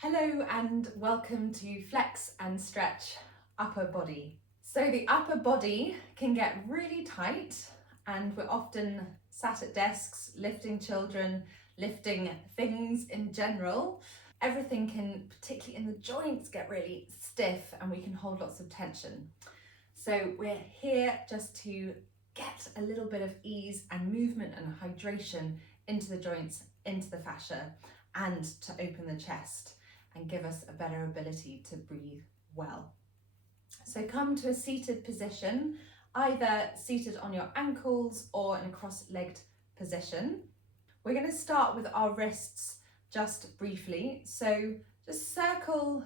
Hello and welcome to Flex and Stretch Upper Body. So the upper body can get really tight and we're often sat at desks, lifting children, lifting things in general. Everything can, particularly in the joints, get really stiff and we can hold lots of tension. So we're here just to get a little bit of ease and movement and hydration into the joints, into the fascia, and to open the chest and give us a better ability to breathe well. So come to a seated position, either seated on your ankles or in a cross-legged position. We're going to start with our wrists just briefly. So just circle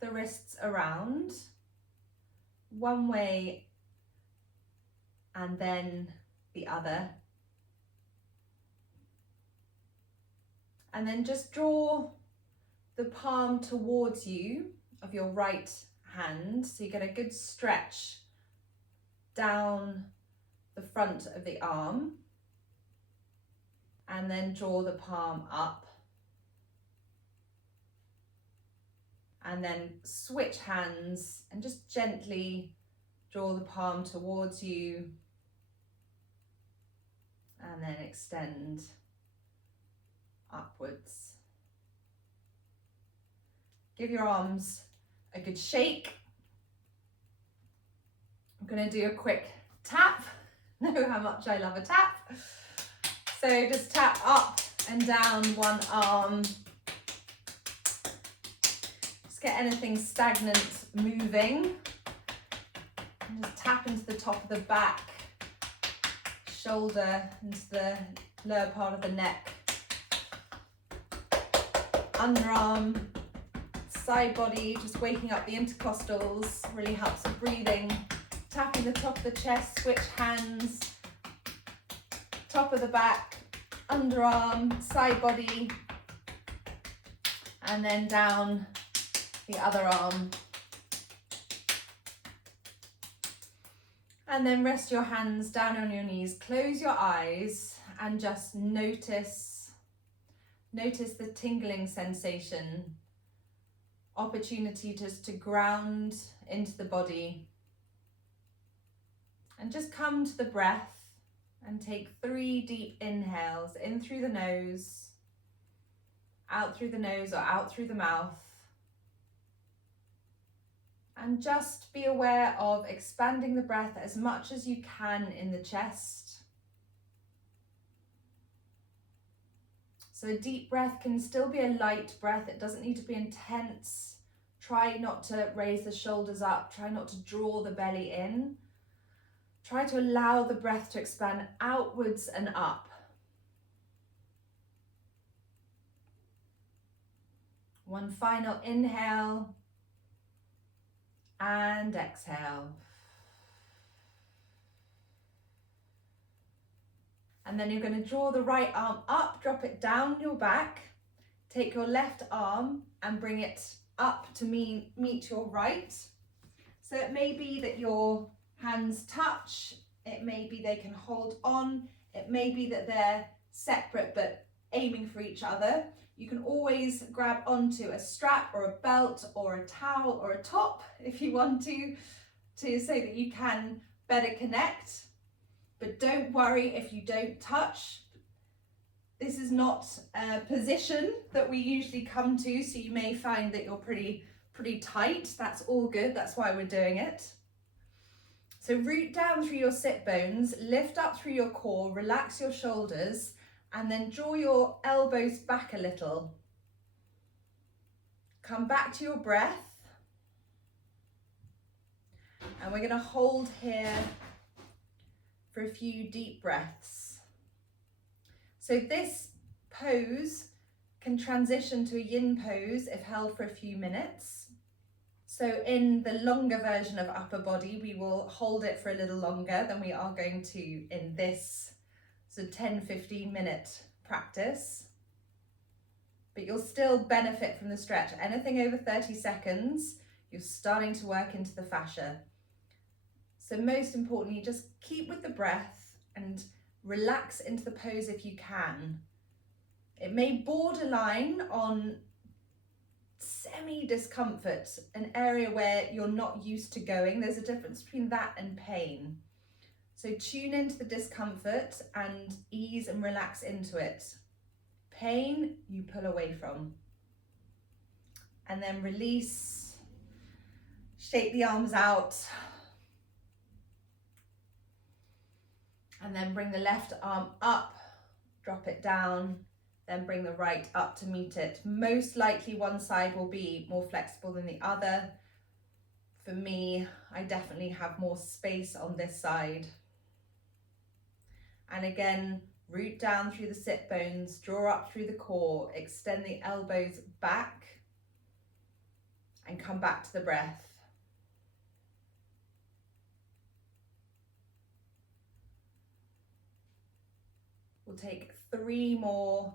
the wrists around one way and then the other. And then just draw the palm towards you of your right hand, so you get a good stretch down the front of the arm, and then draw the palm up, and then switch hands and just gently draw the palm towards you and then extend upwards. Give your arms a good shake. I'm going to do a quick tap. Know how much I love a tap. So just tap up and down one arm. Just get anything stagnant moving. And just tap into the top of the back, shoulder, into the lower part of the neck. Underarm, side body, just waking up the intercostals, really helps with breathing. Tapping the top of the chest, switch hands, top of the back, underarm, side body, and then down the other arm. And then rest your hands down on your knees, close your eyes and just notice the tingling sensation. Opportunity just to ground into the body and just come to the breath and take 3 deep inhales in through the nose, out through the nose or out through the mouth, and just be aware of expanding the breath as much as you can in the chest. So a deep breath can still be a light breath. It doesn't need to be intense. Try not to raise the shoulders up. Try not to draw the belly in. Try to allow the breath to expand outwards and up. One final inhale and exhale. And then you're going to draw the right arm up, drop it down your back. Take your left arm and bring it up to meet your right. So it may be that your hands touch, it may be they can hold on, it may be that they're separate but aiming for each other. You can always grab onto a strap or a belt or a towel or a top if you want to so that you can better connect. But don't worry if you don't touch. This is not a position that we usually come to, so you may find that you're pretty tight. That's all good, that's why we're doing it. So root down through your sit bones, lift up through your core, relax your shoulders, and then draw your elbows back a little. Come back to your breath. And we're going to hold here for a few deep breaths. So this pose can transition to a yin pose if held for a few minutes. So in the longer version of upper body, we will hold it for a little longer than we are going to in this 10-15 minute practice. But you'll still benefit from the stretch. Anything over 30 seconds, you're starting to work into the fascia. So most importantly, just keep with the breath and relax into the pose if you can. It may borderline on semi-discomfort, an area where you're not used to going. There's a difference between that and pain. So tune into the discomfort and ease and relax into it. Pain, you pull away from. And then release, shake the arms out. And then bring the left arm up, drop it down, then bring the right up to meet it. Most likely one side will be more flexible than the other. For me, I definitely have more space on this side. And again, root down through the sit bones, draw up through the core, extend the elbows back, and come back to the breath. We'll take 3 more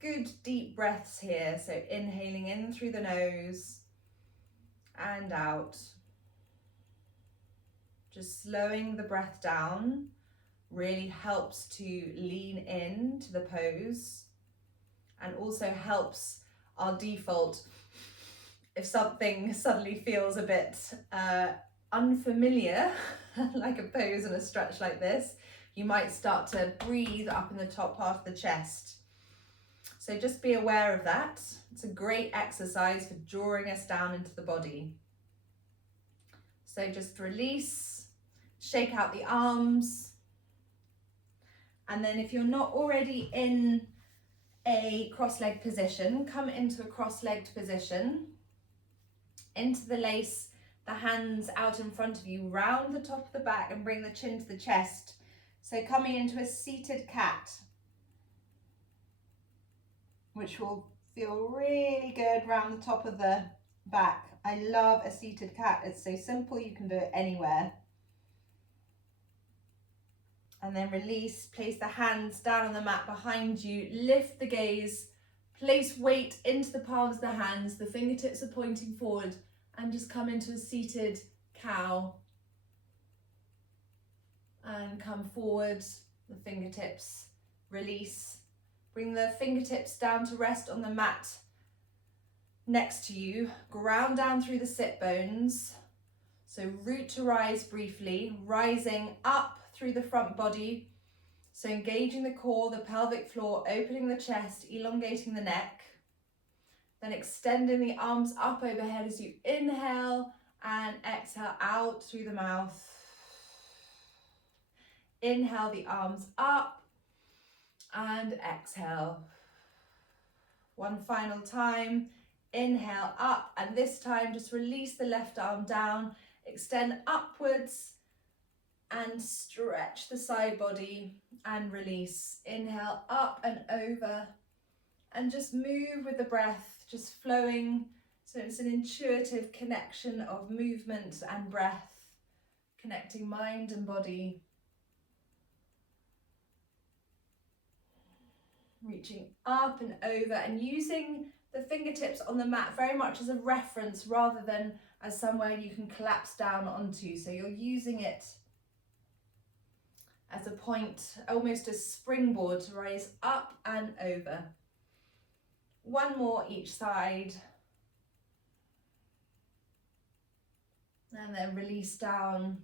good deep breaths here. So inhaling in through the nose and out. Just slowing the breath down really helps to lean in to the pose, and also helps our default. If something suddenly feels a bit unfamiliar, like a pose and a stretch like this, you might start to breathe up in the top part of the chest. So just be aware of that. It's a great exercise for drawing us down into the body. So just release, shake out the arms. And then if you're not already in a cross-legged position, come into a cross-legged position, into the lace, the hands out in front of you, round the top of the back and bring the chin to the chest. So coming into a seated cat, which will feel really good round the top of the back. I love a seated cat. It's so simple, you can do it anywhere. And then release, place the hands down on the mat behind you, lift the gaze, place weight into the palms of the hands, the fingertips are pointing forward, and just come into a seated cow. And come forward, the fingertips, release. Bring the fingertips down to rest on the mat next to you. Ground down through the sit bones. So root to rise briefly, rising up through the front body. So engaging the core, the pelvic floor, opening the chest, elongating the neck. Then extending the arms up overhead as you inhale and exhale out through the mouth. Inhale the arms up and exhale. One final time. Inhale up, and this time just release the left arm down, extend upwards and stretch the side body and release. Inhale up and over, and just move with the breath, just flowing. So it's an intuitive connection of movement and breath, connecting mind and body. Reaching up and over and using the fingertips on the mat very much as a reference rather than as somewhere you can collapse down onto. So you're using it as a point, almost a springboard to rise up and over. One more each side. And then release down.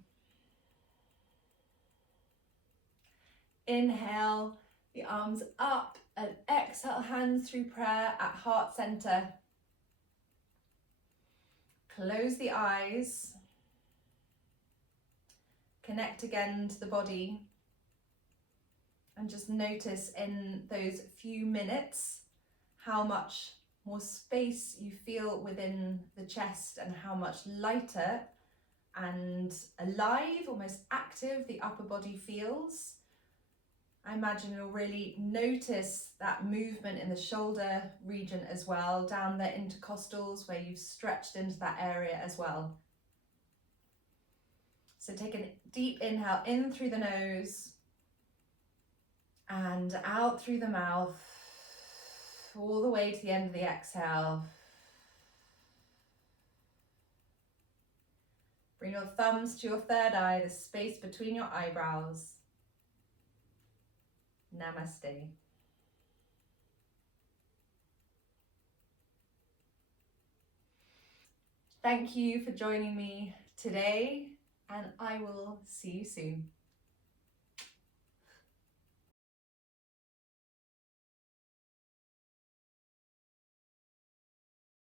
Inhale, the arms up, and exhale, hands through prayer at heart center. Close the eyes. Connect again to the body. And just notice in those few minutes how much more space you feel within the chest and how much lighter and alive, almost active, the upper body feels. I imagine you'll really notice that movement in the shoulder region as well, down the intercostals where you've stretched into that area as well. So take a deep inhale in through the nose and out through the mouth, all the way to the end of the exhale. Bring your thumbs to your third eye, the space between your eyebrows. Namaste. Thank you for joining me today, and I will see you soon.